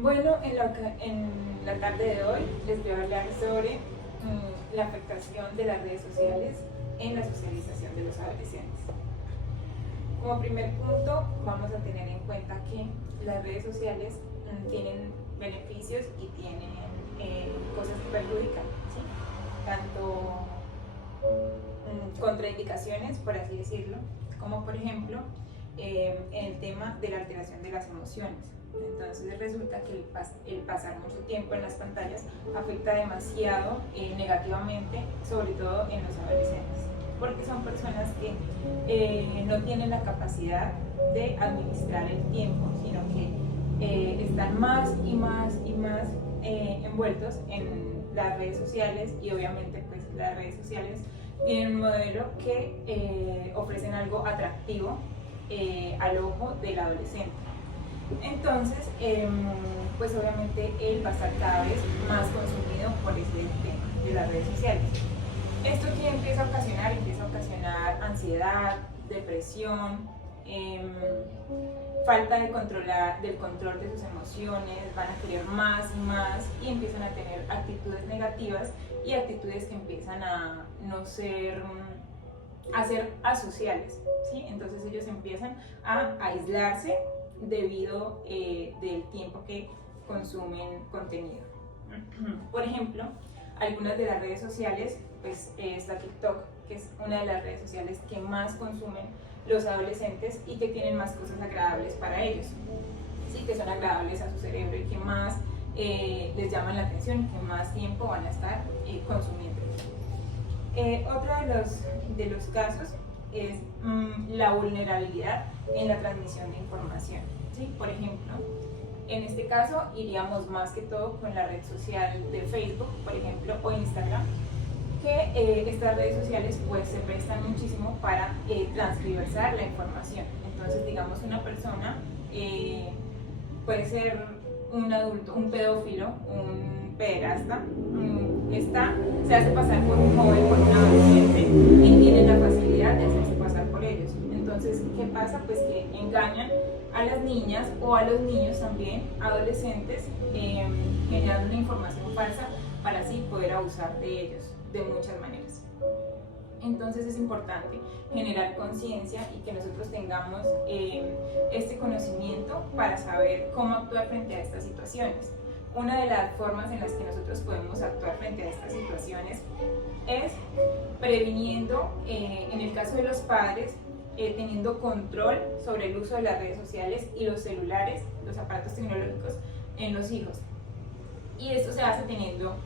Bueno, en la tarde de hoy les voy a hablar sobre la afectación de las redes sociales en la socialización de los adolescentes. Como primer punto, vamos a tener en cuenta que las redes sociales tienen beneficios y tienen cosas que perjudican, ¿sí? Tanto contraindicaciones, por así decirlo, como por ejemplo en el tema de la alteración de las emociones. Entonces resulta que el pasar mucho tiempo en las pantallas afecta demasiado negativamente, sobre todo en los adolescentes, porque son personas que no tienen la capacidad de administrar el tiempo, sino que están más y más y más envueltos en las redes sociales, y obviamente pues las redes sociales tienen un modelo que ofrecen algo atractivo al ojo del adolescente. Entonces, pues obviamente él va a estar cada vez más consumido por ese tema de las redes sociales. ¿Esto que empieza a ocasionar? Empieza a ocasionar ansiedad, depresión, falta del control de sus emociones, van a querer más y más y empiezan a tener actitudes negativas y actitudes que empiezan a no ser, a ser asociales, ¿sí? Entonces ellos empiezan a aislarse debido del tiempo que consumen contenido. Por ejemplo, algunas de las redes sociales, pues está TikTok, que es una de las redes sociales que más consumen los adolescentes y que tienen más cosas agradables para ellos, sí, que son agradables a su cerebro y que más les llaman la atención y que más tiempo van a estar consumiendo. Otro de los casos es la vulnerabilidad en la transmisión de información, ¿sí? Por ejemplo, en este caso iríamos más que todo con la red social de Facebook, por ejemplo, o Instagram, que estas redes sociales pues se prestan muchísimo para transgiversar la información. Entonces, digamos, una persona puede ser un adulto, un pedófilo, un pederasta, se hace pasar por un joven, por un adolescente, y tiene la facilidad de hacerse pasar por ellos. Entonces, ¿qué pasa? Pues que engañan a las niñas o a los niños también, adolescentes, generando una información falsa para así poder abusar de ellos de muchas maneras. Entonces es importante generar conciencia y que nosotros tengamos este conocimiento para saber cómo actuar frente a estas situaciones. Una de las formas en las que nosotros podemos actuar frente a estas situaciones es previniendo, en el caso de los padres, teniendo control sobre el uso de las redes sociales y los celulares, los aparatos tecnológicos en los hijos. Y esto se hace teniendo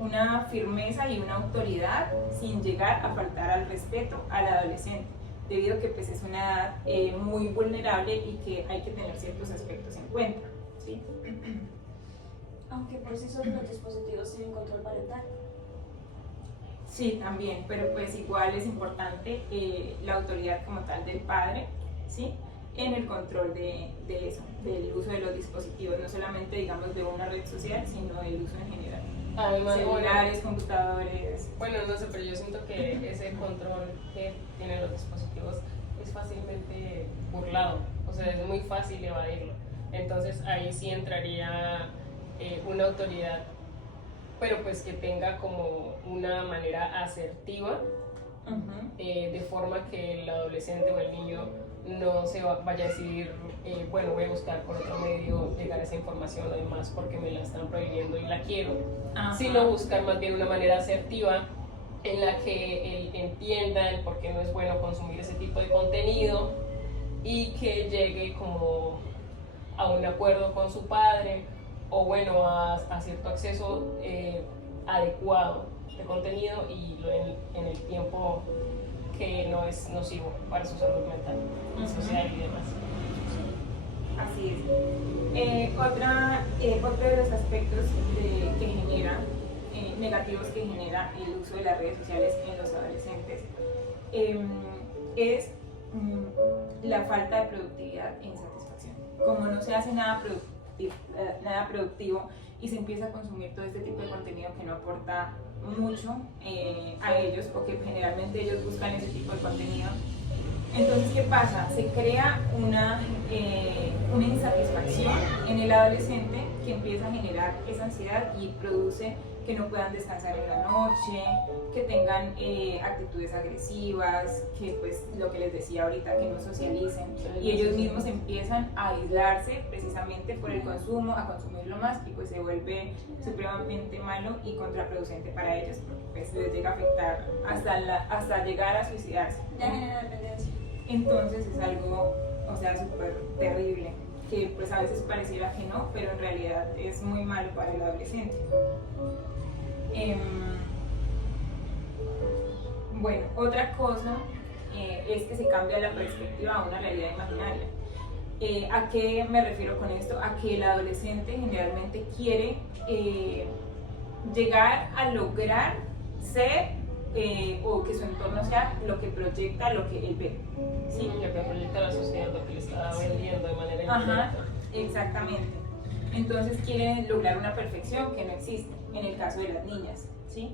una firmeza y una autoridad sin llegar a faltar al respeto al adolescente, debido a que pues, es una edad muy vulnerable y que hay que tener ciertos aspectos en cuenta, ¿sí? Aunque por sí solos los dispositivos tienen control parental. Sí, también, pero pues igual es importante la autoridad como tal del padre, ¿sí? En el control de eso, del uso de los dispositivos, no solamente digamos de una red social, sino del uso en general. Además, celulares, computadores. Bueno, no sé, pero yo siento que ese control que tienen los dispositivos es fácilmente burlado, o sea, es muy fácil evadirlo. Entonces ahí sí entraría una autoridad, pero pues que tenga como una manera asertiva, de forma que el adolescente o el niño no se vaya a decir, bueno, voy a buscar por otro medio llegar a esa información o demás porque me la están prohibiendo y la quiero, sino buscar más bien una manera asertiva en la que él entienda el por qué no es bueno consumir ese tipo de contenido y que llegue como a un acuerdo con su padre o bueno, a cierto acceso adecuado de contenido y en el tiempo que no es nocivo para su salud mental y social y demás. Así es. Otro de los aspectos que genera, negativos que genera el uso de las redes sociales en los adolescentes es la falta de productividad e insatisfacción. Como no se hace nada productivo y se empieza a consumir todo este tipo de contenido que no aporta mucho a ellos, o que generalmente ellos buscan ese tipo de contenido, entonces ¿qué pasa? Se crea una una insatisfacción en el adolescente que empieza a generar esa ansiedad y produce que no puedan descansar en la noche, que tengan actitudes agresivas, que pues lo que les decía ahorita, que no socialicen, y ellos mismos empiezan a aislarse precisamente por el consumo, a consumirlo más, y pues se vuelve supremamente malo y contraproducente para ellos, porque pues les llega a afectar hasta llegar a suicidarse. Ya genera dependencia. Entonces es algo, o sea, súper terrible, que pues a veces pareciera que no, pero en realidad es muy malo para el adolescente. Bueno, otra cosa es que se cambia la perspectiva a una realidad imaginaria. ¿A qué me refiero con esto? A que el adolescente generalmente quiere llegar a lograr ser o que su entorno sea lo que proyecta, lo que él ve. ¿Sí? Lo que proyecta la sociedad, lo que le está vendiendo de manera Ajá, indirecta. exactamente. Entonces quieren lograr una perfección que no existe, en el caso de las niñas, ¿sí?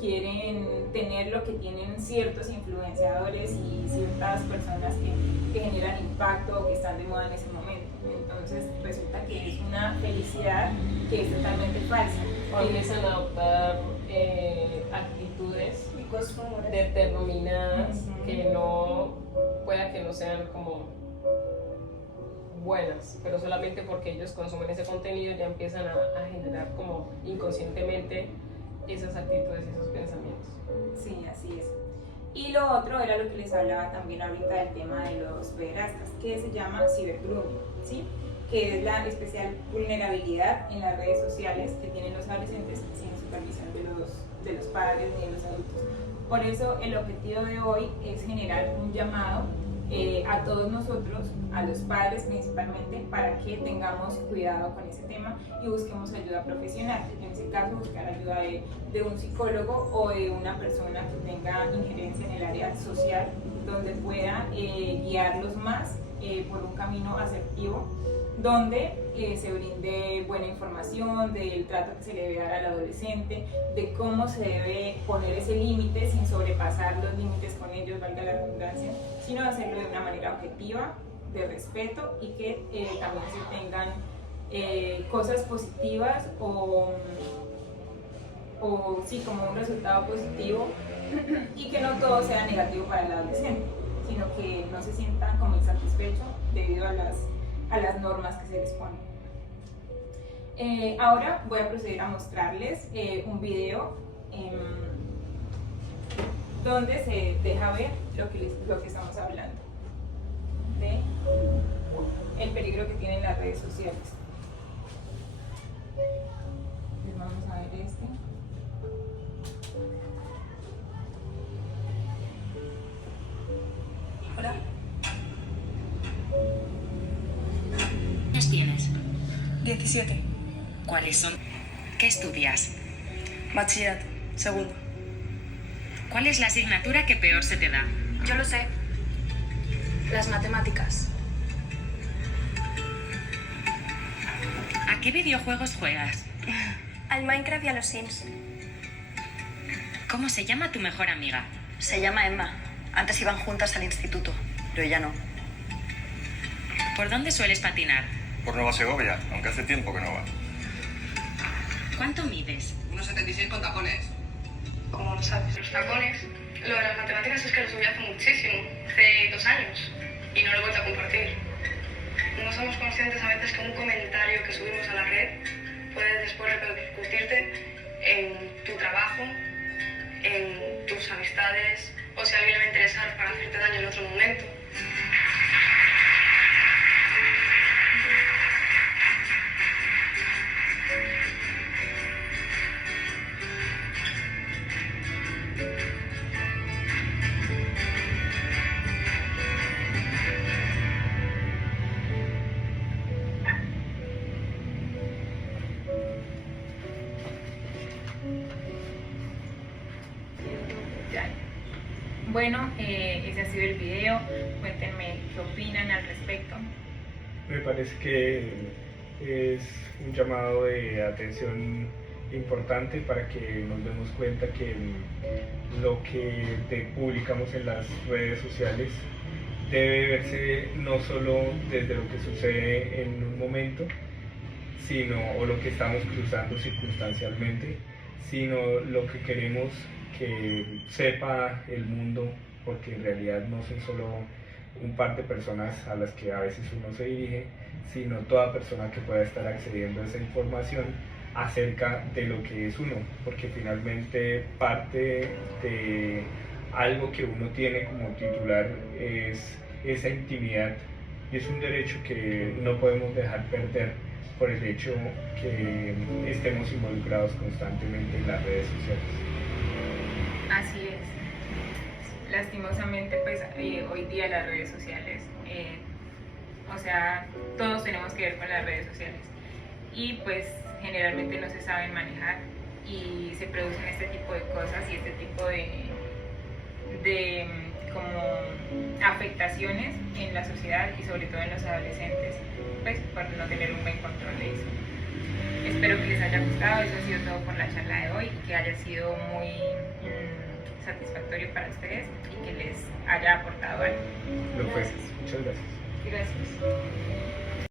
Quieren tener lo que tienen ciertos influenciadores y ciertas personas que generan impacto o que están de moda en ese momento. Entonces resulta que es una felicidad que es totalmente falsa. O empiezan a adoptar actitudes Y costumbres. determinadas que no pueda que no sean como buenas, pero solamente porque ellos consumen ese contenido ya empiezan a generar como inconscientemente esas actitudes y esos pensamientos. Sí, así es. Y lo otro era lo que les hablaba también ahorita del tema de los pederastas, que se llama cibergrooming, ¿sí? Que es la especial vulnerabilidad en las redes sociales que tienen los adolescentes sin supervisión de los padres ni de los adultos. Por eso el objetivo de hoy es generar un llamado a todos nosotros, a los padres principalmente, para que tengamos cuidado con ese tema y busquemos ayuda profesional. En ese caso, buscar ayuda de un psicólogo o de una persona que tenga injerencia en el área social, donde pueda guiarlos más por un camino asertivo, donde se brinde buena información del trato que se le debe dar al adolescente, de cómo se debe poner ese límite sin sobrepasar los límites con ellos, valga la redundancia, sino hacerlo de una manera objetiva, de respeto, y que también se tengan cosas positivas o sí, como un resultado positivo, y que no todo sea negativo para el adolescente, sino que no se sientan como insatisfechos debido a las normas que se les ponen. Ahora voy a proceder a mostrarles un video donde se deja ver lo que estamos hablando de el peligro que tienen las redes sociales. Entonces vamos a ver este. Hola. ¿Cuántos tienes? 17. ¿Cuáles son? ¿Qué estudias? Bachillerato. Segundo. ¿Cuál es la asignatura que peor se te da? Yo lo sé. Las matemáticas. ¿A qué videojuegos juegas? Al Minecraft y a los Sims. ¿Cómo se llama tu mejor amiga? Se llama Emma. Antes iban juntas al instituto, pero ella no. ¿Por dónde sueles patinar? Por Nueva Segovia, aunque hace tiempo que no va. ¿Cuánto mides? 1,76 con tacones. ¿Cómo lo sabes? Los tacones, lo de las matemáticas es que lo subí hace muchísimo, hace 2 años, y no lo he vuelto a compartir. No somos conscientes a veces que un comentario que subimos a la red puede después repercutirte en tu trabajo, en tus amistades, o si a alguien le va a interesar para hacerte daño en otro momento. Bueno, ese ha sido el video. Cuéntenme qué opinan al respecto. Me parece que es un llamado de atención importante para que nos demos cuenta que lo que publicamos en las redes sociales debe verse no solo desde lo que sucede en un momento, o lo que estamos cruzando circunstancialmente, sino lo que queremos que sepa el mundo, porque en realidad no son solo un par de personas a las que a veces uno se dirige, sino toda persona que pueda estar accediendo a esa información acerca de lo que es uno, porque finalmente parte de algo que uno tiene como titular es esa intimidad, y es un derecho que no podemos dejar perder por el hecho que estemos involucrados constantemente en las redes sociales. Así es. Lastimosamente, pues hoy día las redes sociales, o sea, todos tenemos que ver con las redes sociales y pues generalmente no se saben manejar y se producen este tipo de cosas y este tipo de como afectaciones en la sociedad y sobre todo en los adolescentes, pues por no tener un buen control de eso. Espero que les haya gustado, eso ha sido todo por la charla de hoy y que haya sido muy satisfactorio para ustedes y que les haya aportado algo. Lo fue. Muchas gracias. Gracias.